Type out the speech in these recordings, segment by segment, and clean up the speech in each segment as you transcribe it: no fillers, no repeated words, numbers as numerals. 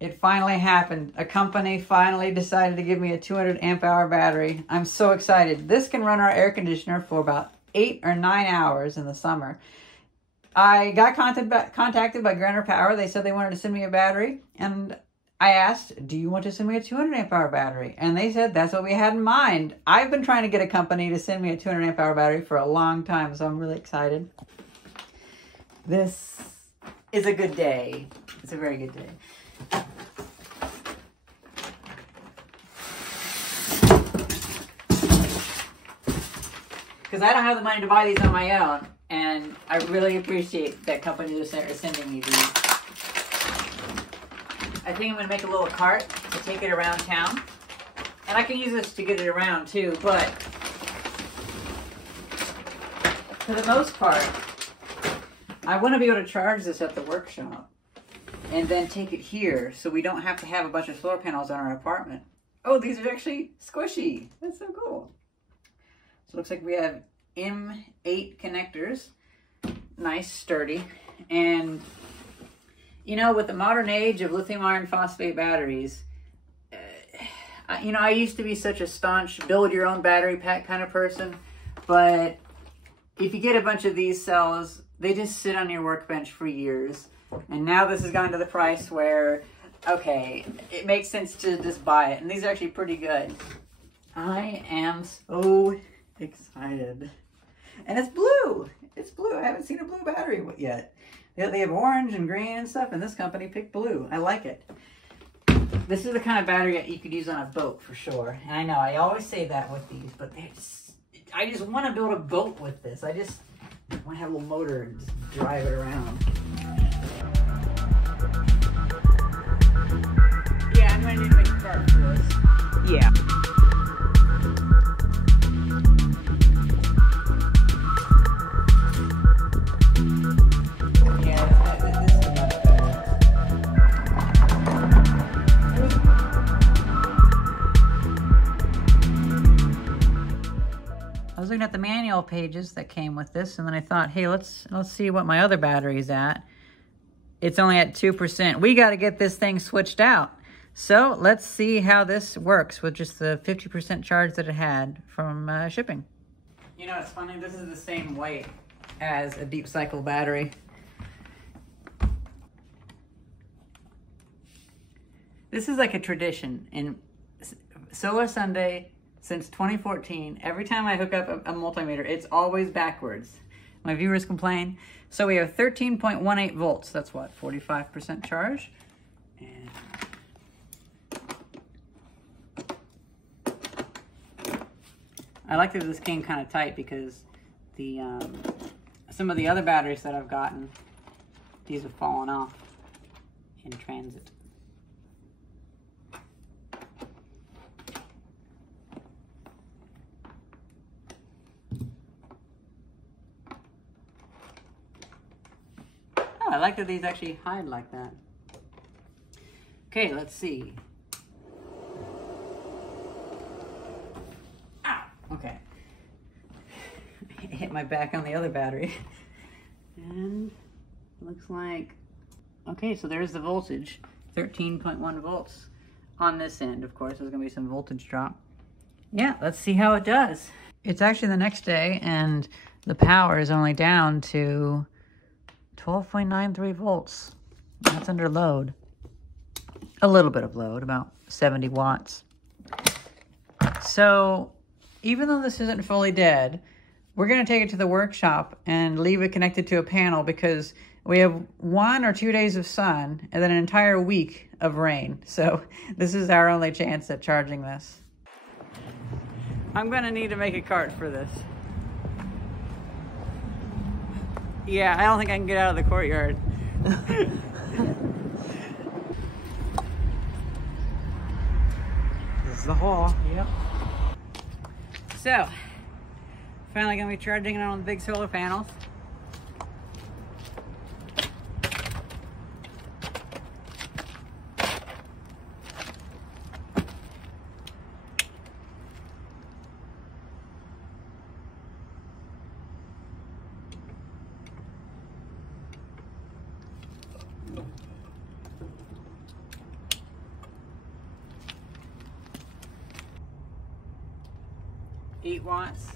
It finally happened. A company finally decided to give me a 200 amp hour battery. I'm so excited. This can run our air conditioner for about 8 or 9 hours in the summer. I got contacted by Grener Power. They said they wanted to send me a battery, and I asked, do you want to send me a 200 amp hour battery? And they said that's what we had in mind. I've been trying to get a company to send me a 200 amp hour battery for a long time, so I'm really excited. This is a good day. It's a very good day. Because I don't have the money to buy these on my own, and I really appreciate that companies are sending me these. I think I'm going to make a little cart to take it around town. And I can use this to get it around too, but for the most part, I want to be able to charge this at the workshop and then take it here so we don't have to have a bunch of solar panels on our apartment. Oh, these are actually squishy. That's so cool. So it looks like we have M8 connectors. Nice, sturdy. And, you know, with the modern age of lithium iron phosphate batteries, you know, I used to be such a staunch build your own battery pack kind of person, but if you get a bunch of these cells, they just sit on your workbench for years. And now this has gone to the price where, okay, it makes sense to just buy it. And these are actually pretty good. I am so excited. And it's blue. It's blue. I haven't seen a blue battery yet. They have orange and green and stuff, and this company picked blue. I like it. This is the kind of battery that you could use on a boat for sure. And I know, I always say that with these, but I just want to build a boat with this. I just want to have a little motor and just drive it around. Yeah, I'm going to need to make a cart for this. Yeah. I was looking at the manual pages that came with this, and then I thought, hey, let's see what my other battery's at. It's only at 2%. We got to get this thing switched out. So let's see how this works with just the 50% charge that it had from shipping. You know, it's funny, this is the same weight as a deep cycle battery. This is like a tradition in Solar Sunday. Since 2014, every time I hook up a multimeter, it's always backwards. My viewers complain. So we have 13.18 volts. That's what, 45% charge? And I like that this came kind of tight because the some of the other batteries that I've gotten, these have fallen off in transit. I like that these actually hide like that. Okay, let's see. Ow! Okay. Hit my back on the other battery. And looks like, okay, so there's the voltage. 13.1 volts on this end. Of course, there's gonna be some voltage drop. Yeah, let's see how it does. It's actually the next day, and the power is only down to 12.93 volts. That's under load. A little bit of load, about 70 watts. So even though this isn't fully dead, we're going to take it to the workshop and leave it connected to a panel because we have 1 or 2 days of sun and then an entire week of rain. So this is our only chance at charging this. I'm going to need to make a cart for this. Yeah, I don't think I can get out of the courtyard. This is the hall. Yep. So, finally gonna be charging it on the big solar panels. 8 watts.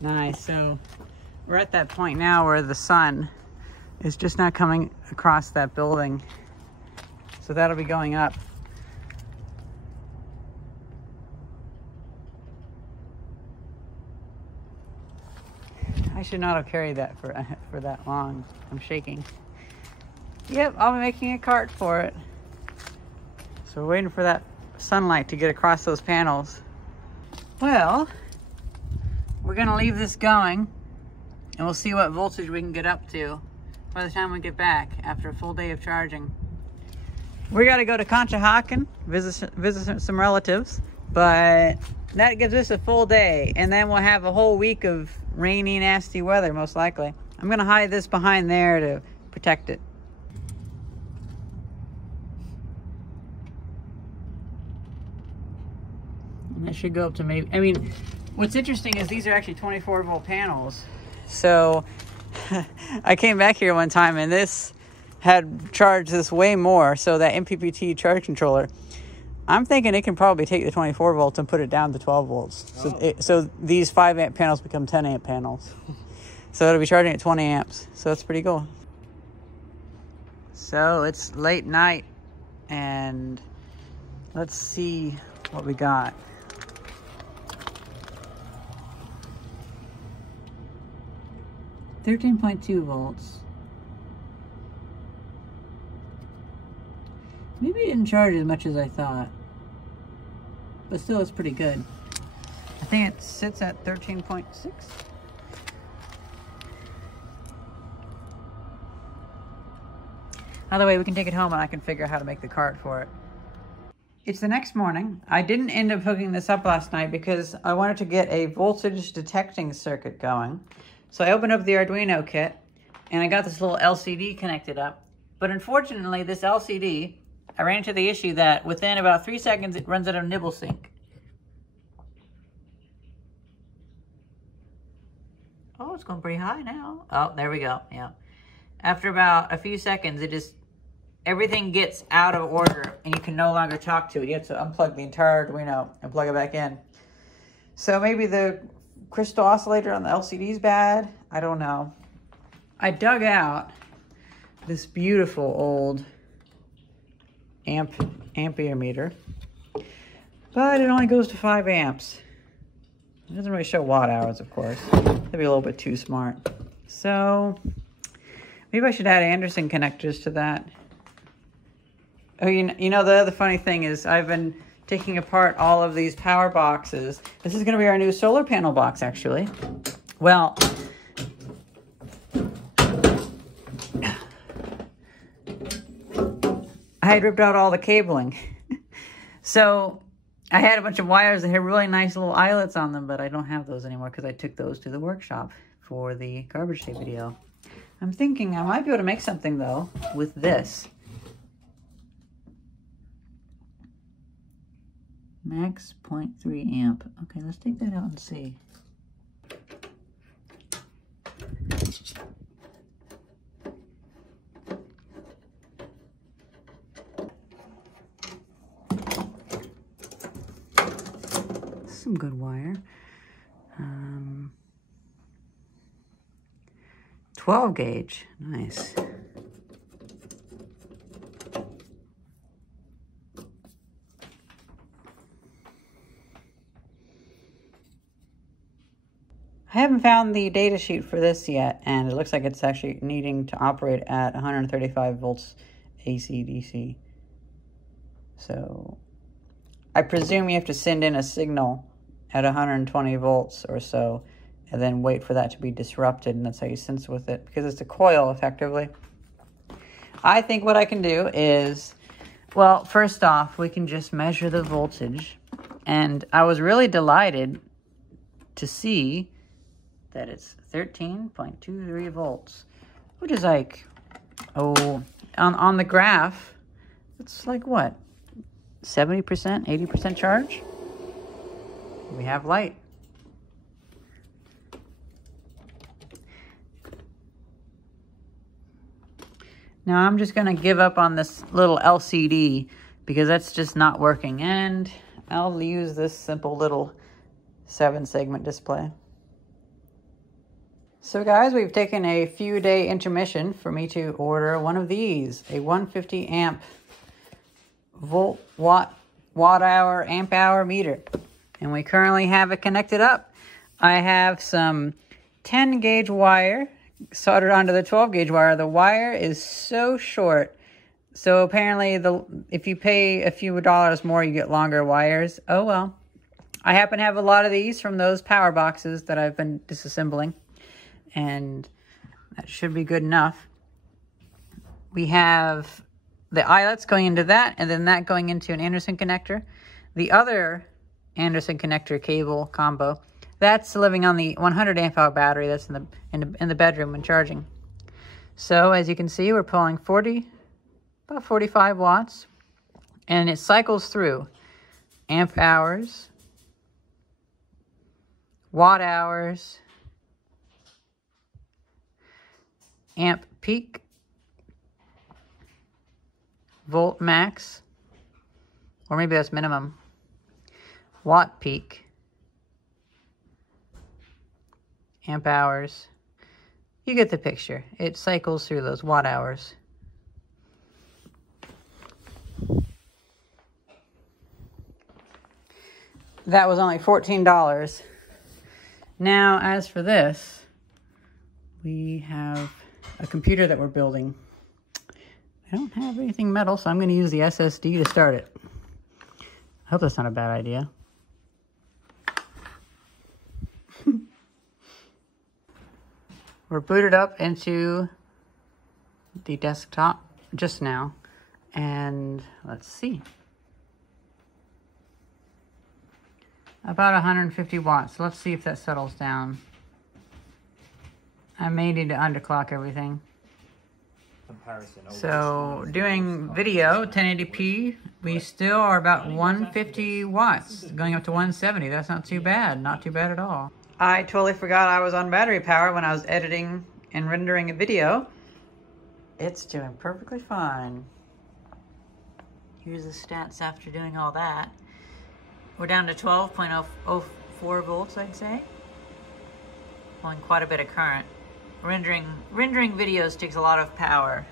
Nice. So we're at that point now where the sun is just not coming across that building. So that'll be going up. I should not have carried that for that long. I'm shaking. Yep, I'll be making a cart for it. So we're waiting for that sunlight to get across those panels. Well, we're gonna leave this going and we'll see what voltage we can get up to by the time we get back after a full day of charging. We gotta go to Conshohocken, visit some relatives, but that gives us a full day, and then we'll have a whole week of rainy, nasty weather, most likely. I'm gonna hide this behind there to protect it. And that should go up to maybe, I mean, what's interesting is these are actually 24 volt panels. So I came back here one time and this had charged this way more. So that MPPT charge controller, I'm thinking it can probably take the 24 volts and put it down to 12 volts. So these 5 amp panels become 10 amp panels. So it'll be charging at 20 amps. So it's pretty cool. So it's late night and let's see what we got. $13.2 volts. Maybe it didn't charge as much as I thought, but still it's pretty good. I think it sits at 13.6. Either way, we can take it home and I can figure out how to make the cart for it. It's the next morning. I didn't end up hooking this up last night because I wanted to get a voltage detecting circuit going. So I opened up the Arduino kit and I got this little LCD connected up. But unfortunately, this LCD, I ran into the issue that within about 3 seconds, it runs out of nibble sync. Oh, it's going pretty high now. Oh, there we go. Yeah. After about a few seconds, it just, everything gets out of order and you can no longer talk to it. You have to unplug the entire Arduino and plug it back in. So maybe the crystal oscillator on the LCD is bad. I don't know. I dug out this beautiful old ampere meter, but it only goes to 5 amps. It doesn't really show watt hours, of course. That'd be a little bit too smart. So maybe I should add Anderson connectors to that. Oh, you know, the other funny thing is I've been taking apart all of these power boxes. This is going to be our new solar panel box, actually. Well, I had ripped out all the cabling. So I had a bunch of wires that had really nice little eyelets on them, but I don't have those anymore because I took those to the workshop for the garbage day video. I'm thinking I might be able to make something, though, with this. Max 0.3 amp. Okay, let's take that out and see. Some good wire. 12 gauge. Nice. I haven't found the data sheet for this yet, and it looks like it's actually needing to operate at 135 volts AC DC. So I presume you have to send in a signal at 120 volts or so, and then wait for that to be disrupted, and that's how you sense with it, because it's a coil, effectively. I think what I can do is, well, first off, we can just measure the voltage, and I was really delighted to see that it's 13.23 volts, which is like, oh, on the graph, it's like what, 70%, 80% charge? We have light. Now I'm just gonna give up on this little LCD because that's just not working, and I'll use this simple little 7-segment display. So guys, we've taken a few day intermission for me to order one of these, a 150 amp watt hour amp hour meter. And we currently have it connected up. I have some 10 gauge wire soldered onto the 12 gauge wire. The wire is so short. So apparently if you pay a few dollars more, you get longer wires. Oh well. I happen to have a lot of these from those power boxes that I've been disassembling. And that should be good enough. We have the eyelets going into that, and then that going into an Anderson connector. The other Anderson connector cable combo, that's living on the 100 amp hour battery that's in the bedroom when charging. So as you can see, we're pulling about 45 watts, and it cycles through amp hours, watt hours, amp peak, volt max, or maybe that's minimum, watt peak, amp hours. You get the picture. It cycles through those watt hours. That was only $14. Now, as for this, we have a computer that we're building. I don't have anything metal, so I'm going to use the SSD to start it. I hope that's not a bad idea. We're booted up into the desktop just now, and let's see. About 150 watts. Let's see if that settles down. I may need to underclock everything. So doing video 1080p, we still are about 150 watts, going up to 170. That's not too bad. Not too bad at all. I totally forgot I was on battery power when I was editing and rendering a video. It's doing perfectly fine. Here's the stats after doing all that. We're down to 12.04 volts, I'd say. Pulling quite a bit of current. Rendering videos takes a lot of power.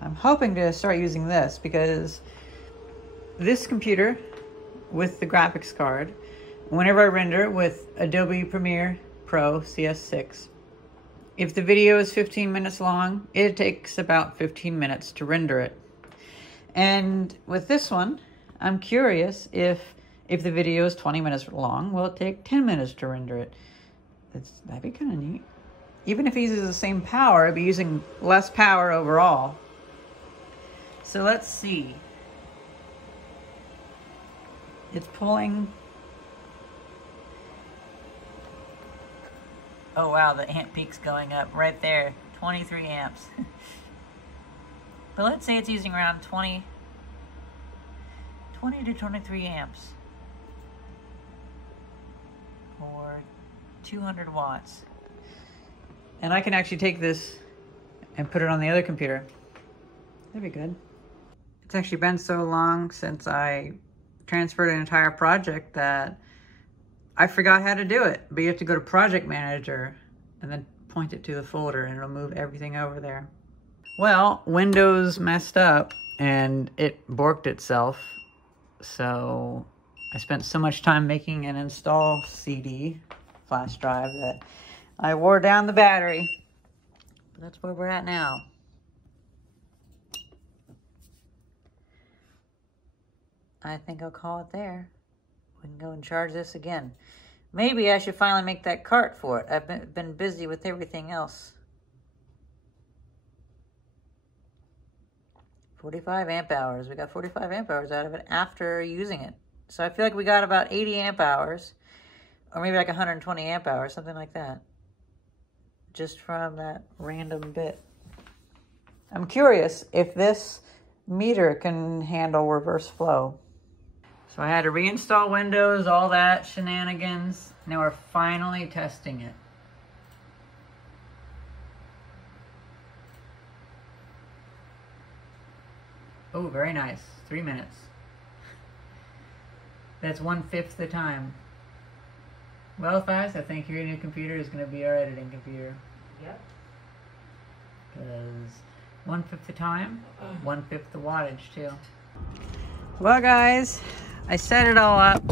I'm hoping to start using this because this computer with the graphics card, whenever I render with Adobe Premiere Pro CS6, if the video is 15 minutes long, it takes about 15 minutes to render it. And with this one, I'm curious if the video is 20 minutes long, will it take 10 minutes to render it? That'd be kind of neat. Even if it uses the same power, it'd be using less power overall. So let's see. It's pulling. Oh wow, the amp peak's going up right there. 23 amps. But let's say it's using around 20 to 23 amps. Or 200 watts. And I can actually take this and put it on the other computer. That'd be good. It's actually been so long since I transferred an entire project that I forgot how to do it. But you have to go to Project Manager and then point it to the folder and it'll move everything over there. Well, Windows messed up and it borked itself. So I spent so much time making an install CD flash drive that I wore down the battery. But that's where we're at now. I think I'll call it there. We can go and charge this again. Maybe I should finally make that cart for it. I've been busy with everything else. 45 amp hours. We got 45 amp hours out of it after using it. So I feel like we got about 80 amp hours, or maybe like 120 amp hours, something like that, just from that random bit. I'm curious if this meter can handle reverse flow. So I had to reinstall Windows, all that shenanigans. Now we're finally testing it. Oh, very nice. 3 minutes. That's 1/5 the time. Well, Fast, I think your new computer is going to be our editing computer. Yep. Because 1/5 the time, 1/5 the wattage, too. Well, guys, I set it all up,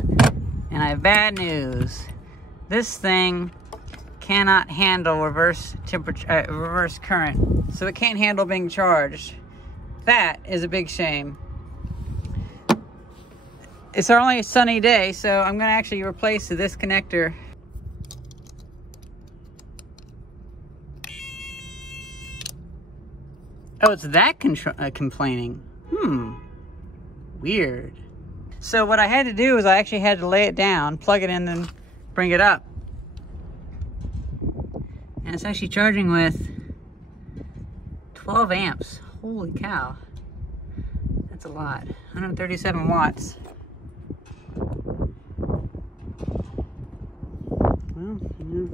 and I have bad news. This thing cannot handle reverse current, so it can't handle being charged. That is a big shame. It's only a sunny day, so I'm going to actually replace this connector. Oh, it's that complaining. Weird. So what I had to do is I actually had to lay it down, plug it in, and bring it up. And it's actually charging with 12 amps. Holy cow. That's a lot. 137 watts. Well, yeah.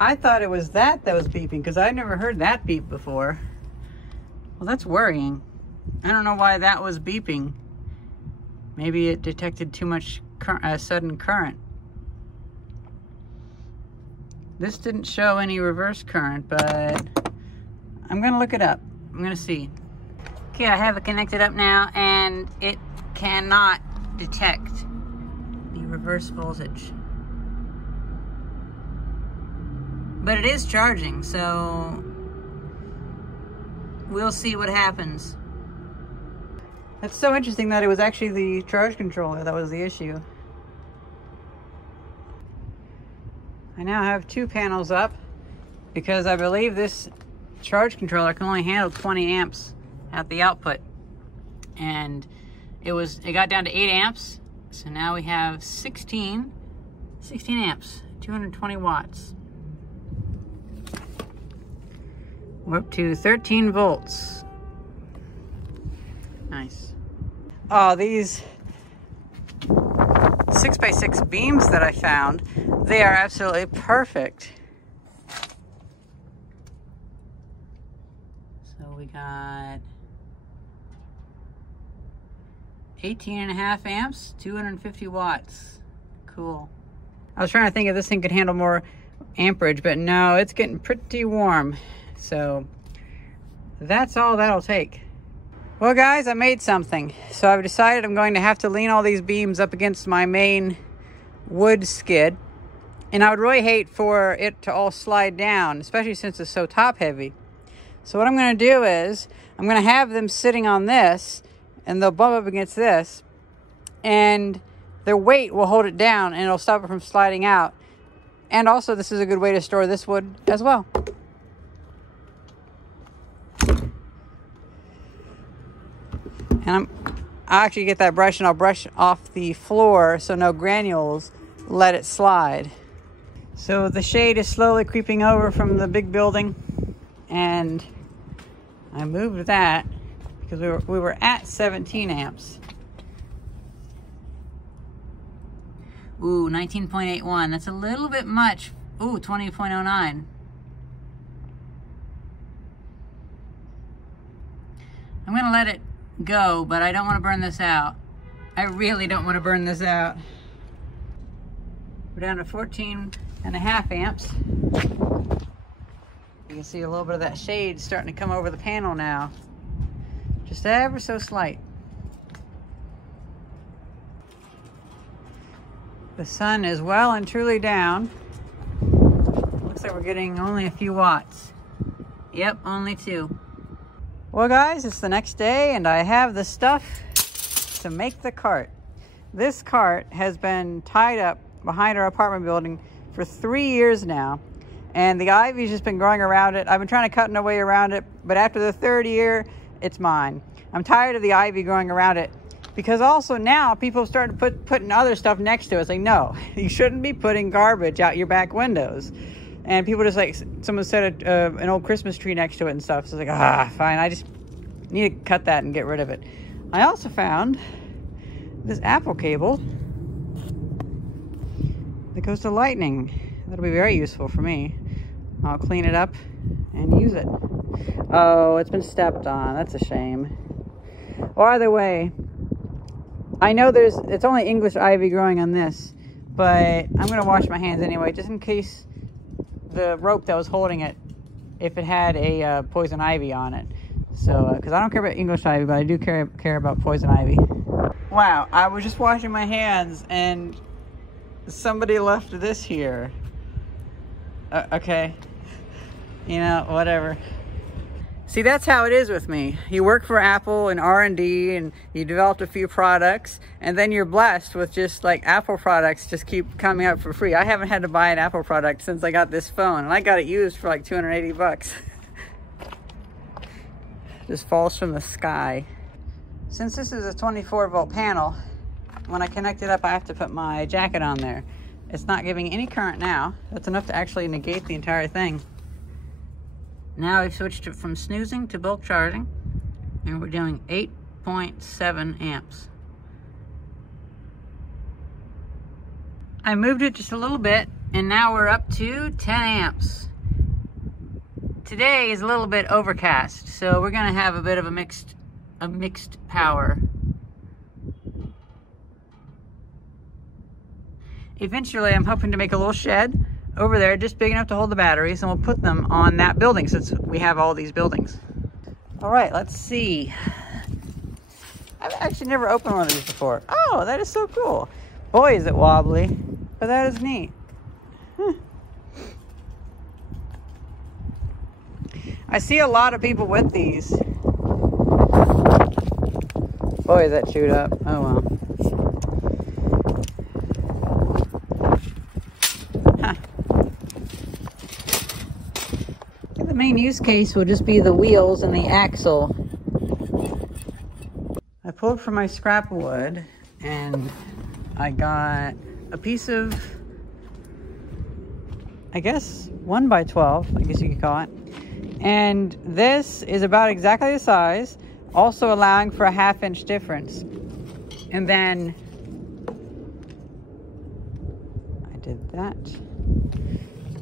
I thought it was that was beeping because I've never heard that beep before. Well, that's worrying. I don't know why that was beeping. Maybe it detected too much sudden current. This didn't show any reverse current, but I'm gonna look it up. I'm gonna see. Okay, I have it connected up now, and it cannot detect the reverse voltage. But it is charging, so we'll see what happens. That's so interesting that it was actually the charge controller that was the issue. I now have 2 panels up because I believe this charge controller can only handle 20 amps at the output. And it got down to 8 amps. So now we have 16 amps, 220 watts. We're up to 13 volts. Nice. Oh, these 6x6 beams that I found, they are absolutely perfect. So we got 18.5 amps, 250 watts. Cool. I was trying to think if this thing could handle more amperage, but no, it's getting pretty warm. So that's all that'll take. Well, guys, I made something. So I've decided I'm going to have to lean all these beams up against my main wood skid. And I would really hate for it to all slide down, especially since it's so top heavy. So what I'm going to do is I'm going to have them sitting on this, and they'll bump up against this, and their weight will hold it down and it'll stop it from sliding out. And also, this is a good way to store this wood as well. And I'll actually get that brush and I'll brush off the floor so no granules let it slide. So the shade is slowly creeping over from the big building, and I moved that because we were at 17 amps. Ooh, 19.81. That's a little bit much. Ooh, 20.09. I'm gonna let it go, but I don't want to burn this out. I really don't want to burn this out. We're down to 14.5 amps. You can see a little bit of that shade starting to come over the panel now. Just ever so slight. The sun is well and truly down. Looks like we're getting only a few watts. Yep, only 2. Well, guys, it's the next day and I have the stuff to make the cart. This cart has been tied up behind our apartment building for 3 years now, and the ivy's just been growing around it. I've been trying to cut my way around it, but after the 3rd year, it's mine. I'm tired of the ivy growing around it, because also now people have started putting other stuff next to it. It's like, no, you shouldn't be putting garbage out your back windows. And people just like, someone set an old Christmas tree next to it and stuff. So it's like, fine, I just need to cut that and get rid of it. I also found this Apple cable that goes to lightning. That'll be very useful for me. I'll clean it up and use it. Oh, it's been stepped on. That's a shame. Well, either way, I know it's only English ivy growing on this, but I'm going to wash my hands anyway, just in case the rope that was holding it, if it had a poison ivy on it. So, because I don't care about English ivy, but I do care about poison ivy. Wow, I was just washing my hands and somebody left this here. Okay. You know, whatever. See, that's how it is with me. You work for Apple and R&D, and you developed a few products, and then you're blessed with just like Apple products just keep coming up for free. I haven't had to buy an Apple product since I got this phone, and I got it used for like 280 bucks. Just falls from the sky. Since this is a 24-volt panel, when I connect it up, I have to put my jacket on there. It's not giving any current now. That's enough to actually negate the entire thing. Now we've switched it from snoozing to bulk charging, and we're doing 8.7 amps. I moved it just a little bit, and now we're up to 10 amps. Today is a little bit overcast, so we're gonna have a bit of a mixed power. Eventually, I'm hoping to make a little shed over there, just big enough to hold the batteries, and we'll put them on that building since we have all these buildings. All right, let's see. I've actually never opened one of these before. Oh, that is so cool. Boy, is it wobbly, but that is neat. I see a lot of people with these. Boy, is that chewed up. Oh well. The main use case will just be the wheels and the axle. I pulled from my scrap wood and I got a piece of, I guess, 1x12, I guess you could call it. And this is about exactly the size, also allowing for a 1/2 inch difference. And then I did that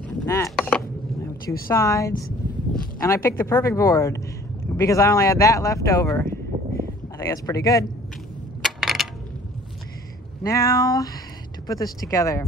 and that. I have 2 sides. And I picked the perfect board because I only had that left over. I think that's pretty good. Now to put this together.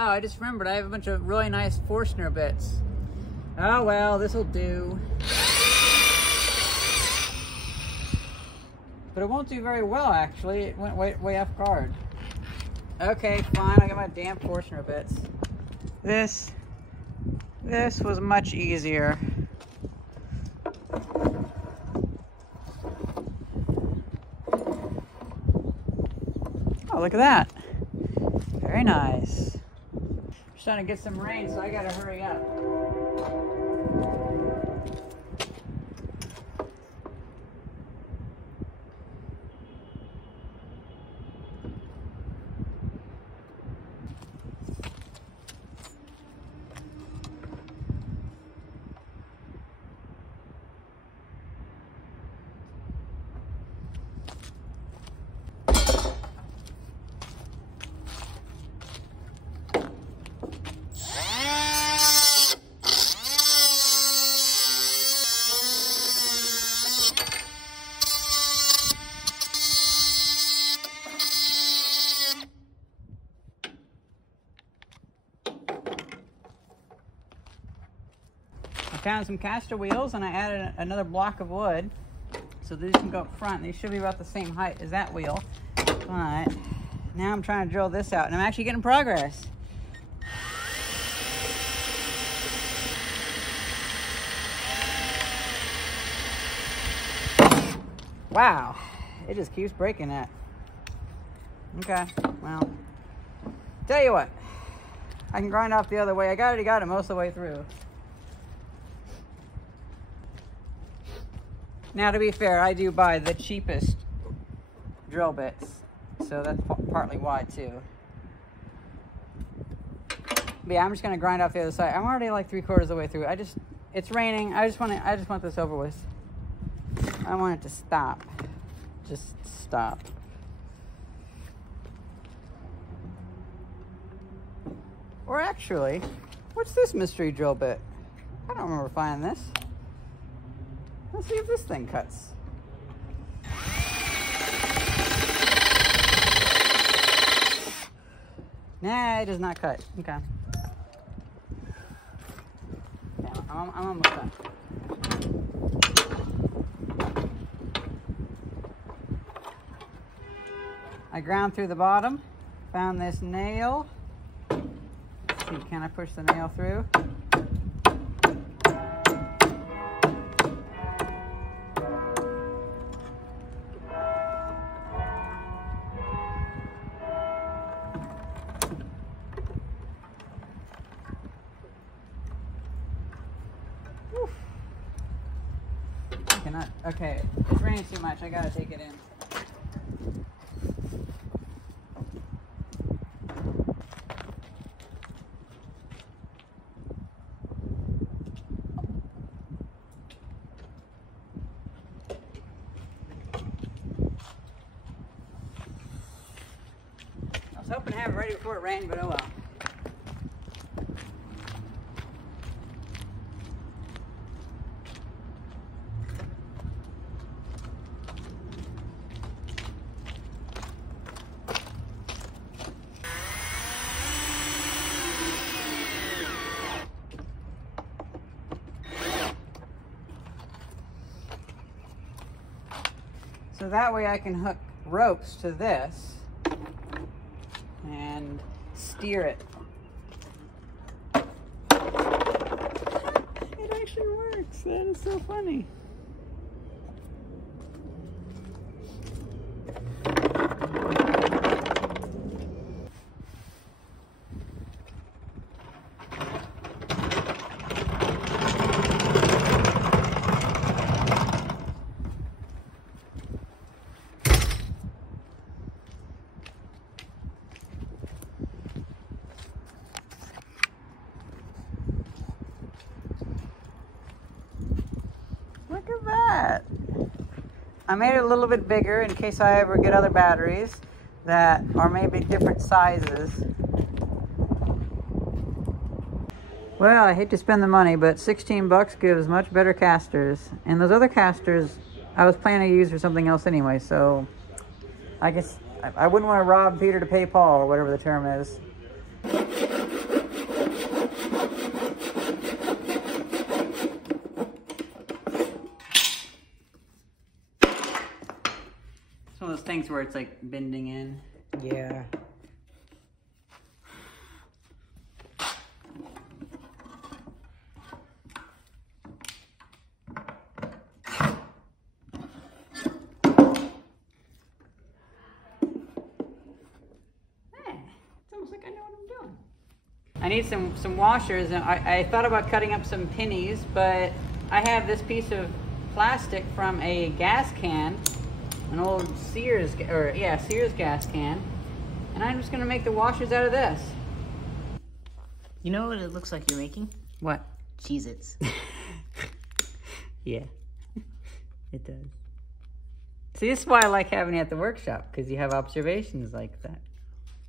Oh, I just remembered I have a bunch of really nice Forstner bits. Oh well, this'll do. But it won't do very well, actually. It went way off guard. Okay, fine. I got my damn Forstner bits. This was much easier. Oh, look at that. Very nice. We're starting to get some rain, so I gotta hurry up. Found some caster wheels and I added another block of wood, so these can go up front. These should be about the same height as that wheel, but now I'm trying to drill this out and I'm actually getting progress. Wow, it just keeps breaking that. Okay, well, tell you what, I can grind off the other way. I already got it most of the way through. Now, to be fair, I do buy the cheapest drill bits, so that's partly why too. But yeah, I'm just gonna grind off the other side. I'm already like 3/4 of the way through. It's raining. I just want this over with. I want it to stop. Just stop. Or actually, what's this mystery drill bit? I don't remember finding this. Let's see if this thing cuts. Nah, it does not cut. Okay. Yeah, I'm almost done. I ground through the bottom, found this nail. Let's see, can I push the nail through? Okay, it's raining too much. I gotta take it in. I was hoping to have it ready before it rained, but oh well. So that way I can hook ropes to this and steer it. It actually works. That is so funny. Look at that. I made it a little bit bigger in case I ever get other batteries that are maybe different sizes. Well, I hate to spend the money, but 16 bucks gives much better casters. And those other casters, I was planning to use for something else anyway, so I guess I wouldn't want to rob Peter to pay Paul, or whatever the term is. things where it's like bending in. Yeah. I need some washers, and I thought about cutting up some pennies, but I have this piece of plastic from a gas can, an old Sears gas can, and I'm just gonna make the washers out of this. You know what it looks like you're making? What? Cheez-Its. Yeah, it does. See, this is why I like having it at the workshop, because you have observations like that.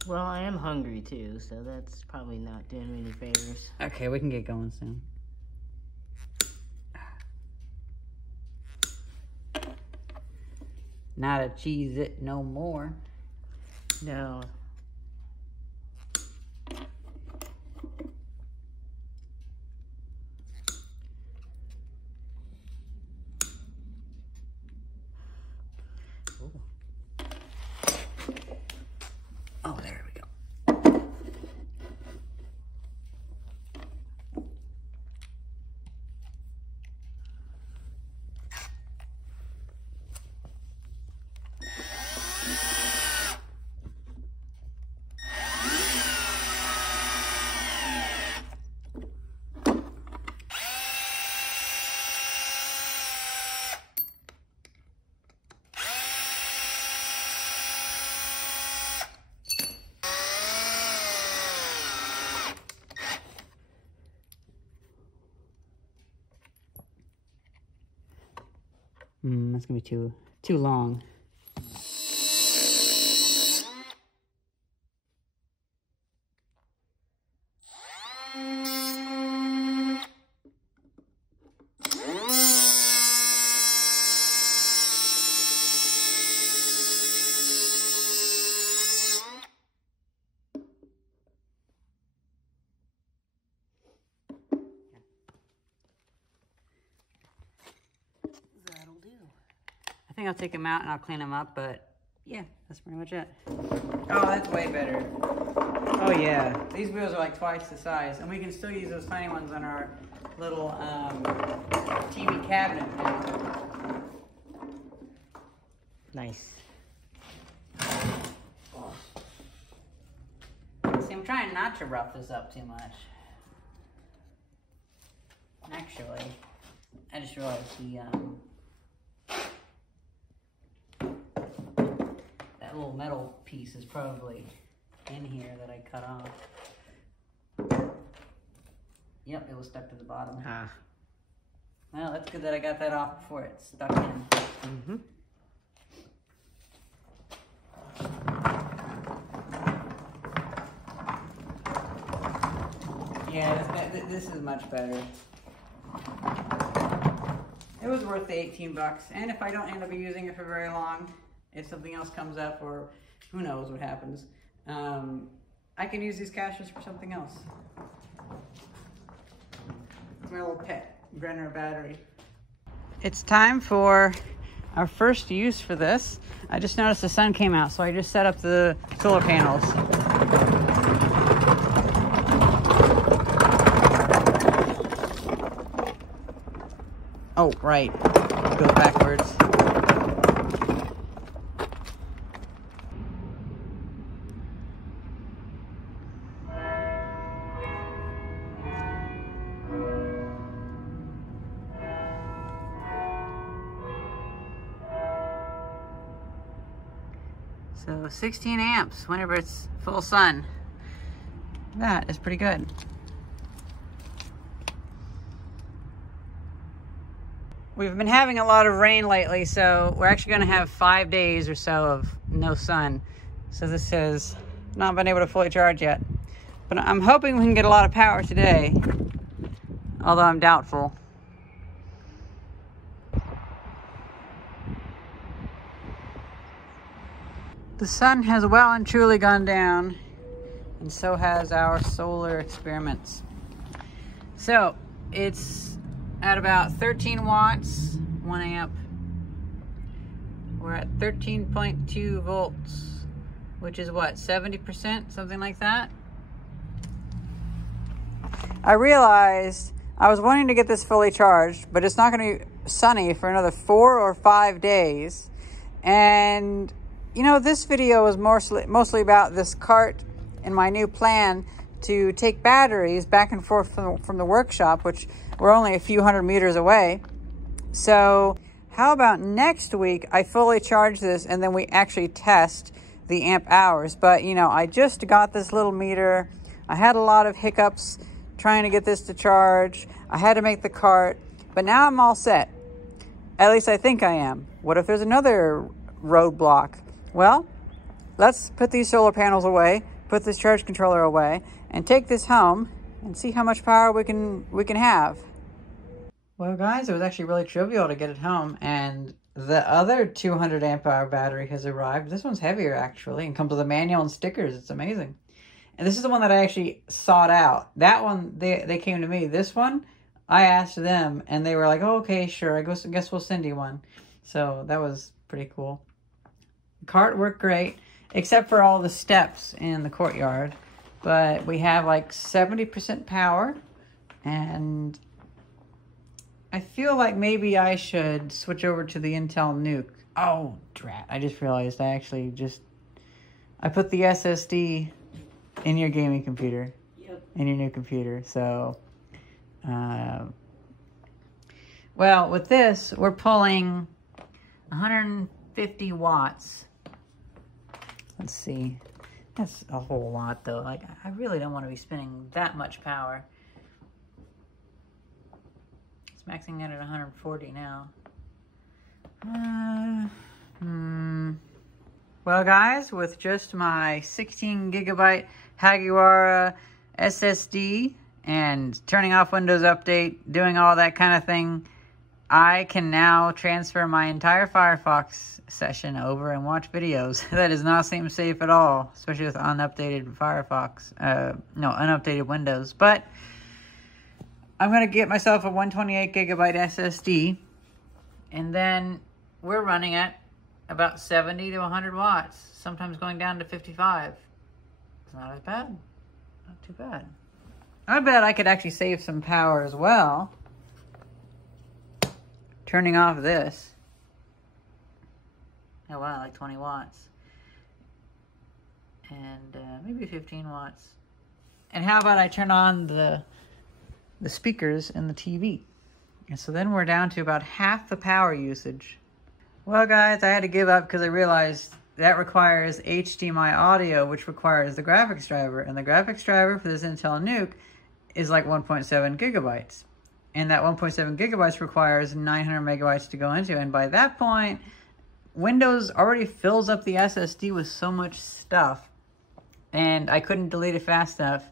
Well, I am hungry too, so that's probably not doing me any favors. Okay, we can get going soon. Not a Cheez-It no more. No. Oh, there we go. That's gonna be too long. I think I'll take them out and I'll clean them up, but yeah, that's pretty much it. Oh, that's way better. Oh yeah, these wheels are like twice the size, and we can still use those tiny ones on our little TV cabinet thing. Nice. See, I'm trying not to rough this up too much. Actually, I just realized that little metal piece is probably in here that I cut off. Yep, it was stuck to the bottom. Ah. Well, that's good that I got that off before it stuck in. Mm-hmm. Yeah, this is much better. It was worth the 18 bucks, and if I don't end up using it for very long, if something else comes up or who knows what happens, I can use these cashers for something else. My little pet Grener battery. It's time for our first use for this. I just noticed the sun came out, so I just set up the solar panels. Oh, right. Go backwards. So 16 amps whenever it's full sun. That is pretty good. We've been having a lot of rain lately, so we're actually going to have 5 days or so of no sun. So this has not been able to fully charge yet. But I'm hoping we can get a lot of power today, although I'm doubtful. The sun has well and truly gone down, and so has our solar experiments. So it's at about 13 watts, 1 amp, We're at 13.2 volts, which is what, 70%, something like that? I realized I was wanting to get this fully charged, but it's not going to be sunny for another 4 or 5 days. And, you know, this video is mostly about this cart and my new plan to take batteries back and forth from the workshop, which we're only a few hundred meters away. So how about next week I fully charge this and then we actually test the amp hours. But, you know, I just got this little meter. I had a lot of hiccups trying to get this to charge. I had to make the cart, but now I'm all set. At least I think I am. What if there's another roadblock? Well, let's put these solar panels away, put this charge controller away, and take this home and see how much power we can have. Well, guys, it was actually really trivial to get it home, and the other 200 amp hour battery has arrived. This one's heavier, actually, and comes with a manual and stickers. It's amazing. And this is the one that I actually sought out. That one, they came to me. This one, I asked them, and they were like, oh, okay, sure, I guess we'll send you one. So that was pretty cool. The cart worked great, except for all the steps in the courtyard. But we have like 70% power, and I feel like maybe I should switch over to the Intel Nuke. Oh, drat. I just realized I put the SSD in your gaming computer. Yep. In your new computer. So, well, with this, we're pulling 150 watts. Let's see. That's a whole lot, though. Like, I really don't want to be spending that much power. It's maxing out at 140 now. Well, guys, with just my 16 gigabyte Hagiwara SSD and turning off Windows Update, doing all that kind of thing, I can now transfer my entire Firefox session over and watch videos. That does not seem safe at all, especially with unupdated Firefox, unupdated Windows. But I'm going to get myself a 128 gigabyte SSD, and then we're running at about 70 to 100 watts, sometimes going down to 55. It's not as bad. Not too bad. I bet I could actually save some power as well. Turning off this. Oh wow, like 20 watts. And maybe 15 watts. And how about I turn on the speakers and the TV? And so then we're down to about half the power usage. Well, guys, I had to give up because I realized that requires HDMI audio, which requires the graphics driver. And the graphics driver for this Intel Nuke is like 1.7 gigabytes. And that 1.7 gigabytes requires 900 megabytes to go into. And by that point, Windows already fills up the SSD with so much stuff. And I couldn't delete it fast enough.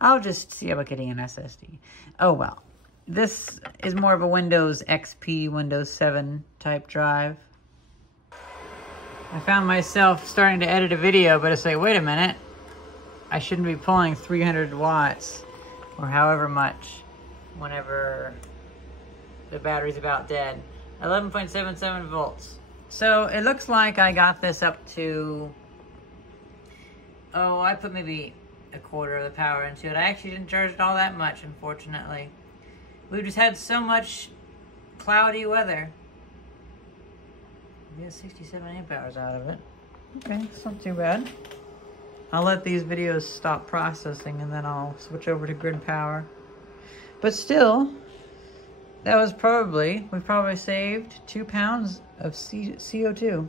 I'll just see about getting an SSD. Oh, well. This is more of a Windows XP, Windows 7 type drive. I found myself starting to edit a video, but it's like, wait a minute. I shouldn't be pulling 300 watts or however much whenever the battery's about dead. 11.77 volts. So it looks like I got this up to, I put maybe a quarter of the power into it. I actually didn't charge it all that much, unfortunately. We've just had so much cloudy weather. We get 67 amp hours out of it. Okay, it's not too bad. I'll let these videos stop processing and then I'll switch over to Grener Power. But still, we probably saved 2 pounds of CO2.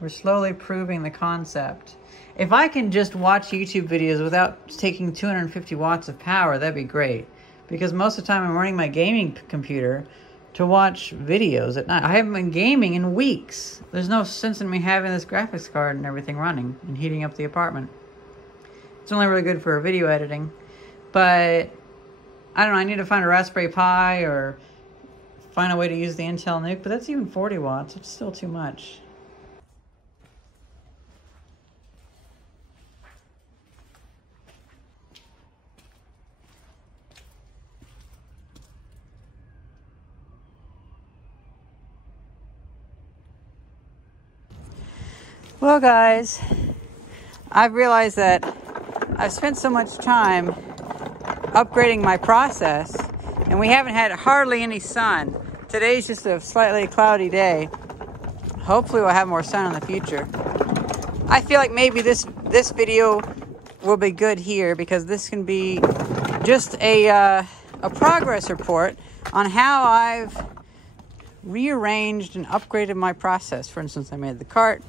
We're slowly proving the concept. If I can just watch YouTube videos without taking 250 watts of power, that'd be great. Because most of the time I'm running my gaming computer to watch videos at night. I haven't been gaming in weeks. There's no sense in me having this graphics card and everything running and heating up the apartment. It's only really good for video editing. But, I don't know, I need to find a Raspberry Pi or find a way to use the Intel Nuke. But that's even 40 watts. It's still too much. Well, guys, I've realized that I've spent so much time upgrading my process, and we haven't had hardly any sun. Today's just a slightly cloudy day. Hopefully we'll have more sun in the future. I feel like maybe this video will be good here, because this can be just a progress report on how I've rearranged and upgraded my process. For instance, I made the cart,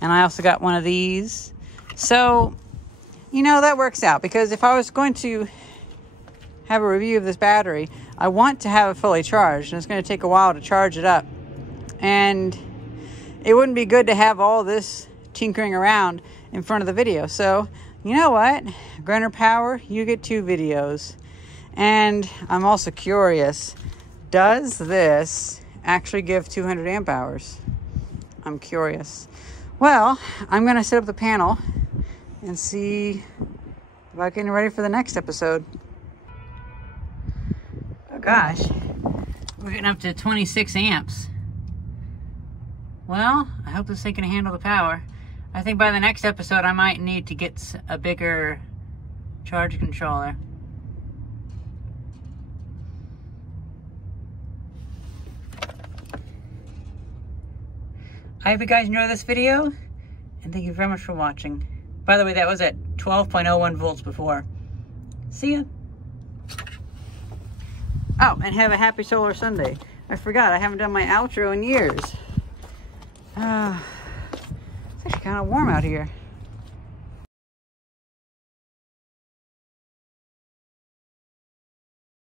and I also got one of these. So, you know, that works out, because if I was going to have a review of this battery, I want to have it fully charged, and it's going to take a while to charge it up. And it wouldn't be good to have all this tinkering around in front of the video. So, you know what? Grener Power, you get 2 videos. And I'm also curious, does this actually give 200 amp hours? I'm curious. Well, I'm going to set up the panel and see about getting ready for the next episode. Oh gosh, we're getting up to 26 amps. Well, I hope this thing can handle the power. I think by the next episode I might need to get a bigger charge controller. I hope you guys enjoyed this video, and thank you very much for watching. By the way, that was at 12.01 volts before. See ya. Oh, and have a happy Solar Sunday. I forgot, I haven't done my outro in years. It's actually kind of warm out here.